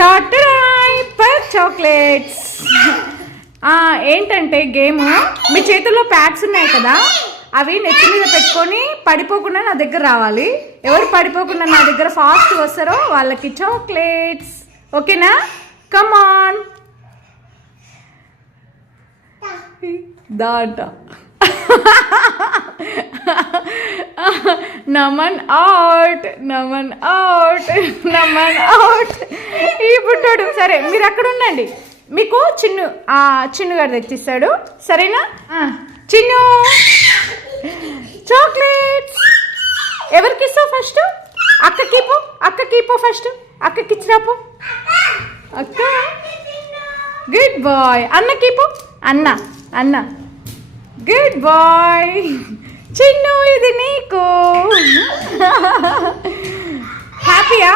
టాటాయ్ per chocolates. ఏంటంటే game, మీ చేతుల్లో pods ఉన్నాయి కదా, అవి నెత్తి మీద పెట్టుకొని పడిపోకుండా నా దగ్గర రావాలి. ఎవరు పడిపోకుండా నా దగ్గర ఫాస్ట్ వస్తారో వాళ్ళకి చాక్లెట్స్. ఓకేనా? కమాన్. దాట Naman out, Naman out, Naman out. ఈ పుట్టాడు. సరే మీరు అక్కడ ఉండండి, మీకు చిన్ను గారు తెచ్చిస్తాడు. సరేనా? చిన్ను చాక్లెట్స్ ఎవరికి ఇస్తావు ఫస్ట్? అక్కకి పో ఫస్ట్. అక్కకి ఇచ్చిరాపో. అక్క గుడ్ బాయ్. అన్నకి పో. అన్న గుడ్ బాయ్. చిన్ను ఇది నీకు. హ్యాపీయా?